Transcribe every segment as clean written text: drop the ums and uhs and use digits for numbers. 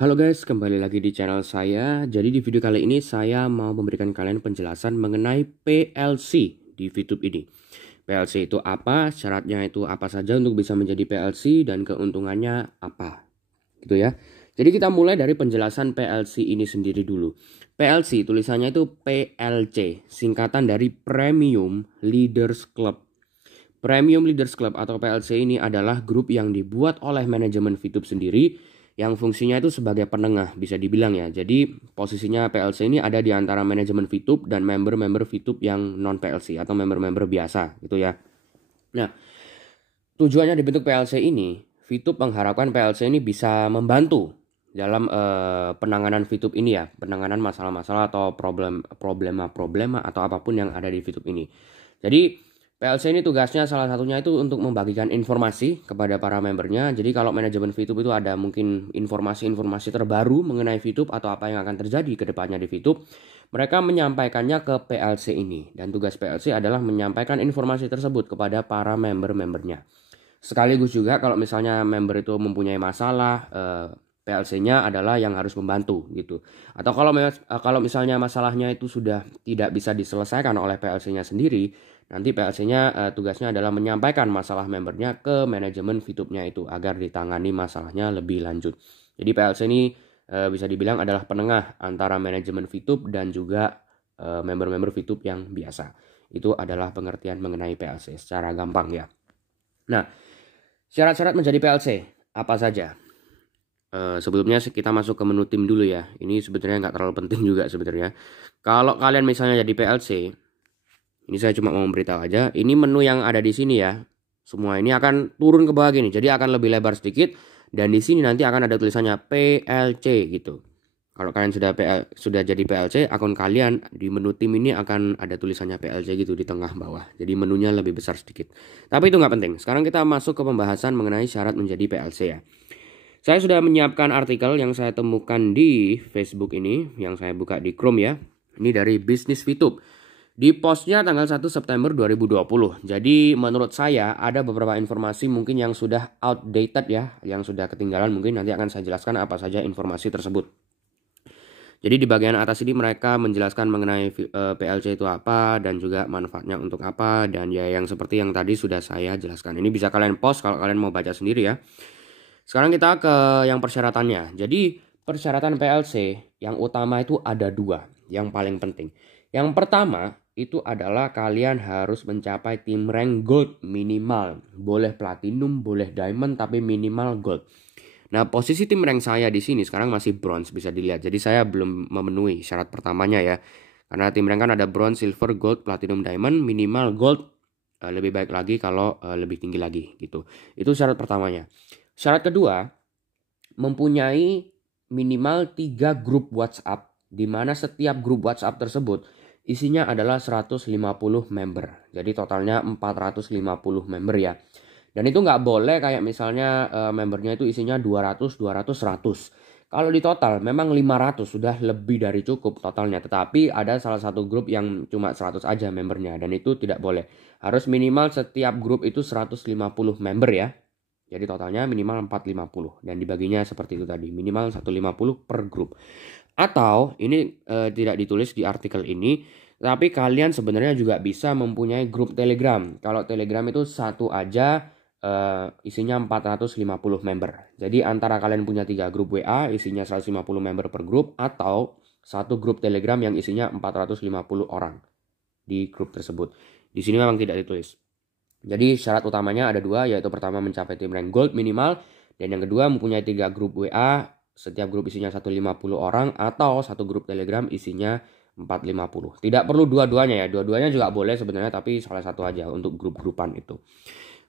Halo guys, kembali lagi di channel saya. Jadi di video kali ini saya mau memberikan kalian penjelasan mengenai PLC di VTube ini. PLC itu apa, syaratnya itu apa saja untuk bisa menjadi PLC, dan keuntungannya apa, gitu ya. Jadi kita mulai dari penjelasan PLC ini sendiri dulu. PLC tulisannya itu PLC, singkatan dari Premium Leaders Club. Premium Leaders Club atau PLC ini adalah grup yang dibuat oleh manajemen VTube sendiri yang fungsinya itu sebagai penengah, bisa dibilang ya. Jadi posisinya PLC ini ada di antara manajemen VTube dan member-member VTube yang non PLC atau member-member biasa gitu ya. Nah, tujuannya dibentuk PLC ini, VTube mengharapkan PLC ini bisa membantu dalam penanganan VTube ini ya, penanganan masalah-masalah atau problema-problema atau apapun yang ada di VTube ini. Jadi PLC ini tugasnya salah satunya itu untuk membagikan informasi kepada para membernya. Jadi kalau manajemen VTube itu ada mungkin informasi-informasi terbaru mengenai VTube atau apa yang akan terjadi ke depannya di VTube, mereka menyampaikannya ke PLC ini. Dan tugas PLC adalah menyampaikan informasi tersebut kepada para member-membernya. Sekaligus juga kalau misalnya member itu mempunyai masalah, PLC-nya adalah yang harus membantu gitu. Atau kalau misalnya masalahnya itu sudah tidak bisa diselesaikan oleh PLC-nya sendiri, nanti PLC-nya tugasnya adalah menyampaikan masalah membernya ke manajemen VTube-nya itu agar ditangani masalahnya lebih lanjut. Jadi PLC ini bisa dibilang adalah penengah antara manajemen VTube dan juga member-member VTube yang biasa. Itu adalah pengertian mengenai PLC secara gampang ya. Nah, syarat-syarat menjadi PLC apa saja? Sebelumnya kita masuk ke menu tim dulu ya. Ini sebenarnya nggak terlalu penting juga sebenarnya. Kalau kalian misalnya jadi PLC, ini saya cuma mau memberitahu aja. Ini menu yang ada di sini ya. Semua ini akan turun ke bawah gini. Jadi akan lebih lebar sedikit. Dan di sini nanti akan ada tulisannya PLC gitu. Kalau kalian sudah jadi PLC, akun kalian di menu tim ini akan ada tulisannya PLC gitu di tengah bawah. Jadi menunya lebih besar sedikit. Tapi itu nggak penting. Sekarang kita masuk ke pembahasan mengenai syarat menjadi PLC ya. Saya sudah menyiapkan artikel yang saya temukan di Facebook ini. Yang saya buka di Chrome ya. Ini dari Bisnis VTube. Di postnya tanggal 1 September 2020. Jadi menurut saya ada beberapa informasi mungkin yang sudah outdated ya. Yang sudah ketinggalan, mungkin nanti akan saya jelaskan apa saja informasi tersebut. Jadi di bagian atas ini mereka menjelaskan mengenai PLC itu apa dan juga manfaatnya untuk apa. Dan ya yang seperti yang tadi sudah saya jelaskan. Ini bisa kalian post kalau kalian mau baca sendiri ya. Sekarang kita ke yang persyaratannya. Jadi persyaratan PLC yang utama itu ada dua yang paling penting. Yang pertama itu adalah kalian harus mencapai tim rank gold minimal. Boleh platinum, boleh diamond, tapi minimal gold. Nah, posisi tim rank saya di sini sekarang masih bronze, bisa dilihat. Jadi saya belum memenuhi syarat pertamanya ya. Karena tim rank kan ada bronze, silver, gold, platinum, diamond, minimal gold. Lebih baik lagi kalau lebih tinggi lagi gitu. Itu syarat pertamanya. Syarat kedua, mempunyai minimal 3 grup WhatsApp, di mana setiap grup WhatsApp tersebut isinya adalah 150 member. Jadi totalnya 450 member ya. Dan itu nggak boleh kayak misalnya membernya itu isinya 200, 200, 100. Kalau di total memang 500 sudah lebih dari cukup totalnya. Tetapi ada salah satu grup yang cuma 100 aja membernya. Dan itu tidak boleh. Harus minimal setiap grup itu 150 member ya. Jadi totalnya minimal 450 dan dibaginya seperti itu tadi, minimal 150 per grup. Atau ini tidak ditulis di artikel ini, tapi kalian sebenarnya juga bisa mempunyai grup Telegram. Kalau Telegram itu satu aja isinya 450 member. Jadi antara kalian punya 3 grup WA isinya 150 member per grup, atau satu grup Telegram yang isinya 450 orang di grup tersebut. Di sini memang tidak ditulis. Jadi syarat utamanya ada dua, yaitu pertama mencapai tim rank gold minimal, dan yang kedua mempunyai 3 grup WA, setiap grup isinya 150 orang, atau satu grup Telegram isinya 450. Tidak perlu dua-duanya ya, dua-duanya juga boleh sebenarnya, tapi salah satu aja untuk grup-grupan itu.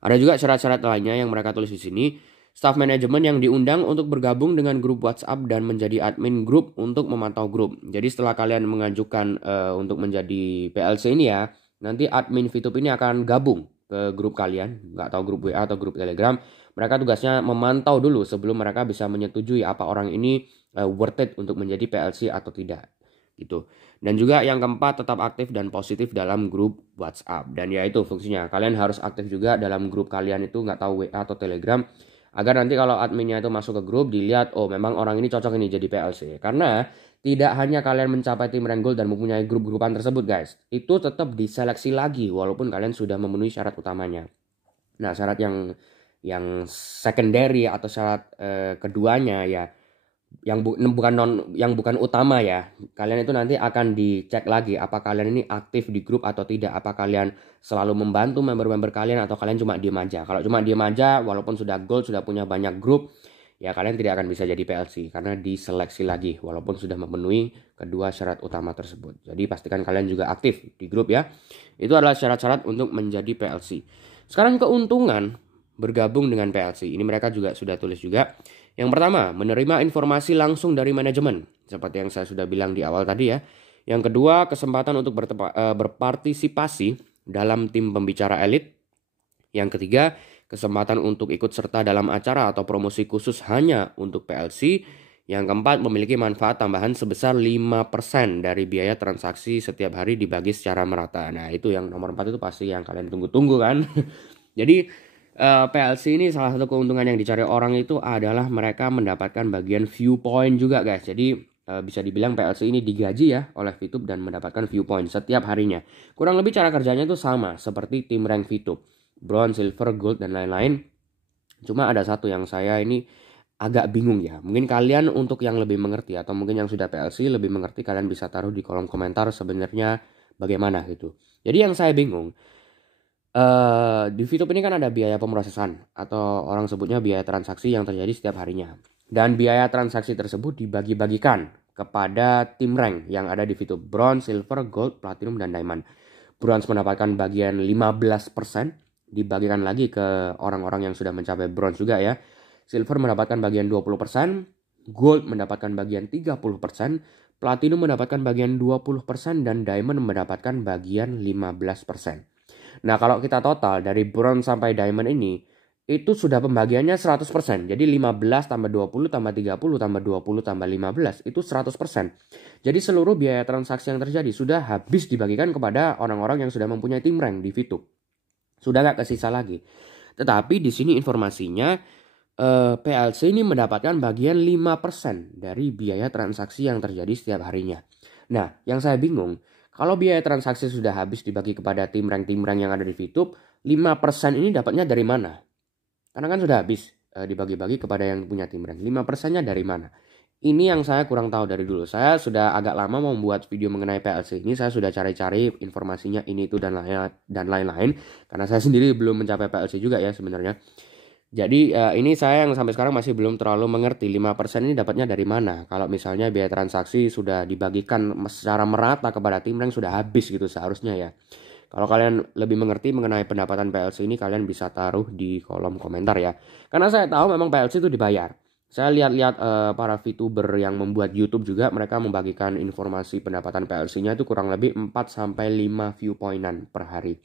Ada juga syarat-syarat lainnya yang mereka tulis di sini. Staff manajemen yang diundang untuk bergabung dengan grup WhatsApp dan menjadi admin grup untuk memantau grup. Jadi setelah kalian mengajukan untuk menjadi PLC ini ya, nanti admin VTube ini akan gabung ke grup kalian, nggak tahu grup WA atau grup Telegram. Mereka tugasnya memantau dulu sebelum mereka bisa menyetujui apa orang ini worth it untuk menjadi PLC atau tidak gitu. Dan juga yang keempat, tetap aktif dan positif dalam grup WhatsApp. Dan ya itu fungsinya, kalian harus aktif juga dalam grup kalian itu, nggak tahu WA atau Telegram, Agar nanti kalau adminnya itu masuk ke grup dilihat, oh memang orang ini cocok ini jadi PLC. Karena tidak hanya kalian mencapai tim rank gold dan mempunyai grup-grupan tersebut guys, itu tetap diseleksi lagi walaupun kalian sudah memenuhi syarat utamanya. Nah, syarat yang secondary atau syarat keduanya ya yang bukan utama ya. Kalian itu nanti akan dicek lagi apa kalian ini aktif di grup atau tidak, apa kalian selalu membantu member-member kalian atau kalian cuma diem aja. Kalau cuma diem aja walaupun sudah gold, sudah punya banyak grup, ya kalian tidak akan bisa jadi PLC karena diseleksi lagi walaupun sudah memenuhi kedua syarat utama tersebut. Jadi pastikan kalian juga aktif di grup ya. Itu adalah syarat-syarat untuk menjadi PLC. Sekarang keuntungan bergabung dengan PLC. Ini mereka juga sudah tulis juga. Yang pertama, menerima informasi langsung dari manajemen. Seperti yang saya sudah bilang di awal tadi ya. Yang kedua, kesempatan untuk berpartisipasi dalam tim pembicara elit. Yang ketiga, kesempatan untuk ikut serta dalam acara atau promosi khusus hanya untuk PLC. Yang keempat, memiliki manfaat tambahan sebesar 5% dari biaya transaksi setiap hari dibagi secara merata. Nah, itu yang nomor 4 itu pasti yang kalian tunggu-tunggu kan. Jadi PLC ini salah satu keuntungan yang dicari orang itu adalah mereka mendapatkan bagian viewpoint juga guys. Jadi bisa dibilang PLC ini digaji ya oleh VTube dan mendapatkan viewpoint setiap harinya. Kurang lebih cara kerjanya itu sama seperti tim rank VTube, bronze, silver, gold dan lain-lain. Cuma ada satu yang saya ini agak bingung ya. Mungkin kalian untuk yang lebih mengerti atau mungkin yang sudah PLC lebih mengerti, kalian bisa taruh di kolom komentar sebenarnya bagaimana gitu. Jadi yang saya bingung, di VTube ini kan ada biaya pemrosesan atau orang sebutnya biaya transaksi yang terjadi setiap harinya. Dan biaya transaksi tersebut dibagi-bagikan kepada tim rank yang ada di VTube, bronze, silver, gold, platinum, dan diamond. Bronze mendapatkan bagian 15%, dibagikan lagi ke orang-orang yang sudah mencapai bronze juga ya. Silver mendapatkan bagian 20%, gold mendapatkan bagian 30%, platinum mendapatkan bagian 20%, dan diamond mendapatkan bagian 15%. Nah, kalau kita total dari bronze sampai diamond ini, itu sudah pembagiannya 100%. Jadi 15 tambah 20 tambah 30 tambah 20 tambah 15 itu 100%. Jadi seluruh biaya transaksi yang terjadi sudah habis dibagikan kepada orang-orang yang sudah mempunyai tim rank di VTube. Sudah nggak kesisa lagi. Tetapi di sini informasinya PLC ini mendapatkan bagian 5% dari biaya transaksi yang terjadi setiap harinya. Nah, yang saya bingung, kalau biaya transaksi sudah habis dibagi kepada tim rank yang ada di VTube, 5% ini dapatnya dari mana? Karena kan sudah habis dibagi-bagi kepada yang punya tim rank. 5%-nya dari mana? Ini yang saya kurang tahu dari dulu. Saya sudah agak lama mau membuat video mengenai PLC ini. Saya sudah cari-cari informasinya ini itu dan lain-lain. Karena saya sendiri belum mencapai PLC juga ya sebenarnya. Jadi ini saya yang sampai sekarang masih belum terlalu mengerti 5% ini dapatnya dari mana. Kalau misalnya biaya transaksi sudah dibagikan secara merata kepada tim rank sudah habis gitu seharusnya ya. Kalau kalian lebih mengerti mengenai pendapatan PLC ini, kalian bisa taruh di kolom komentar ya. Karena saya tahu memang PLC itu dibayar. Saya lihat-lihat para VTuber yang membuat YouTube juga, mereka membagikan informasi pendapatan PLC-nya itu kurang lebih 4-5 viewpointan per hari.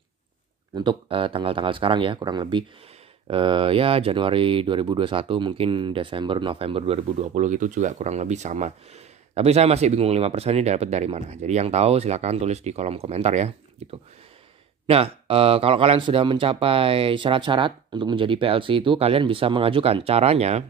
Untuk tanggal-tanggal sekarang ya, kurang lebih ya Januari 2021, mungkin Desember, November 2020 gitu juga kurang lebih sama. Tapi saya masih bingung 5% ini dapat dari mana. Jadi yang tahu silahkan tulis di kolom komentar ya gitu. Nah, kalau kalian sudah mencapai syarat-syarat untuk menjadi PLC itu, kalian bisa mengajukan. Caranya,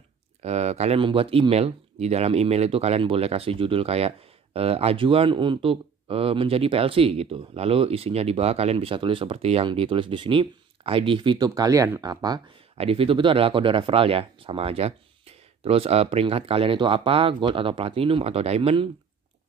kalian membuat email. Di dalam email itu kalian boleh kasih judul kayak ajuan untuk menjadi PLC gitu. Lalu isinya di bawah kalian bisa tulis seperti yang ditulis di sini. ID VTube kalian apa? ID VTube itu adalah kode referral ya, sama aja. Terus peringkat kalian itu apa? Gold atau platinum atau diamond?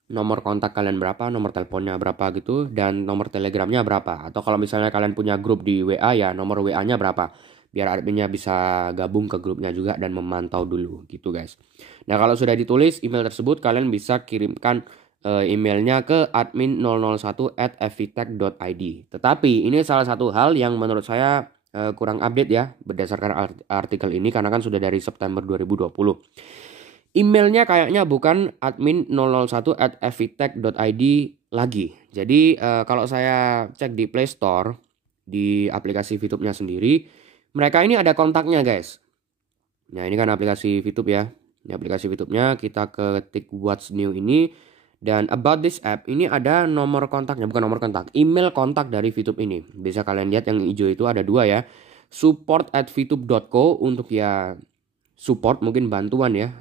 Nomor kontak kalian berapa, nomor teleponnya berapa gitu, dan nomor telegramnya berapa. Atau kalau misalnya kalian punya grup di WA ya, nomor WA-nya berapa. Biar adminnya bisa gabung ke grupnya juga dan memantau dulu gitu guys. Nah, kalau sudah ditulis email tersebut, kalian bisa kirimkan emailnya ke admin001@fvtech.id. Tetapi ini salah satu hal yang menurut saya kurang update ya berdasarkan artikel ini, karena kan sudah dari September 2020. Emailnya kayaknya bukan admin001@fvtech.id lagi. Jadi kalau saya cek di Play Store, di aplikasi VTube-nya sendiri, mereka ini ada kontaknya guys. Nah, ini kan aplikasi VTube ya. Ini aplikasi VTube-nya, kita ketik what's new ini. Dan about this app ini ada nomor kontaknya, bukan nomor kontak, email kontak dari VTube ini. Bisa kalian lihat yang hijau itu ada 2 ya. support@vtube.co untuk ya support, mungkin bantuan ya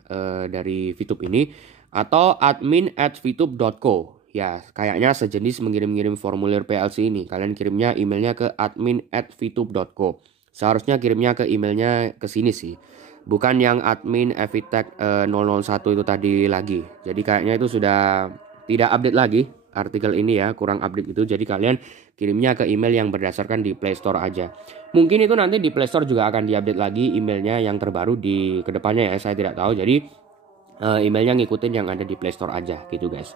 dari VTube ini, atau admin@vtube.co. Ya, kayaknya sejenis mengirim-ngirim formulir PLC ini. Kalian kirimnya emailnya ke admin@vtube.co. Seharusnya kirimnya ke emailnya ke sini sih. Bukan yang admin evitech 001 itu tadi lagi. Jadi kayaknya itu sudah tidak update lagi artikel ini ya, kurang update itu. Jadi kalian kirimnya ke email yang berdasarkan di Play Store aja. Mungkin itu nanti di Play Store juga akan diupdate lagi emailnya yang terbaru di kedepannya ya, saya tidak tahu. Jadi emailnya ngikutin yang ada di Play Store aja gitu guys.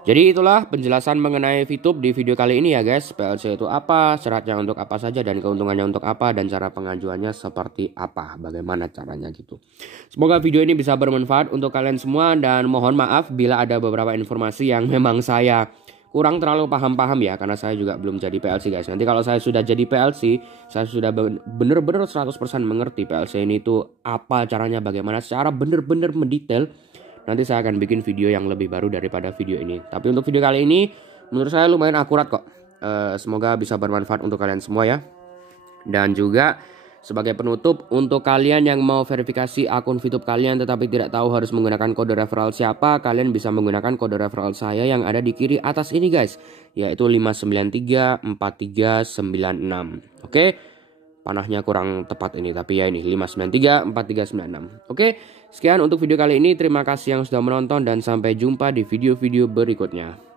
Jadi itulah penjelasan mengenai VTube di video kali ini ya guys. PLC itu apa, syaratnya untuk apa saja, dan keuntungannya untuk apa, dan cara pengajuannya seperti apa, bagaimana caranya gitu. Semoga video ini bisa bermanfaat untuk kalian semua, dan mohon maaf bila ada beberapa informasi yang memang saya kurang terlalu paham ya, karena saya juga belum jadi PLC guys. Nanti kalau saya sudah jadi PLC, saya sudah bener-bener 100% mengerti PLC ini tuh apa caranya, bagaimana secara bener-bener mendetail. Nanti saya akan bikin video yang lebih baru daripada video ini. Tapi untuk video kali ini menurut saya lumayan akurat kok. Semoga bisa bermanfaat untuk kalian semua ya. Dan juga sebagai penutup, untuk kalian yang mau verifikasi akun VTube kalian tetapi tidak tahu harus menggunakan kode referral siapa, kalian bisa menggunakan kode referral saya yang ada di kiri atas ini guys, yaitu 5934396. Oke? Panahnya kurang tepat ini, tapi ya ini 5934396. Oke, sekian untuk video kali ini. Terima kasih yang sudah menonton dan sampai jumpa di video-video berikutnya.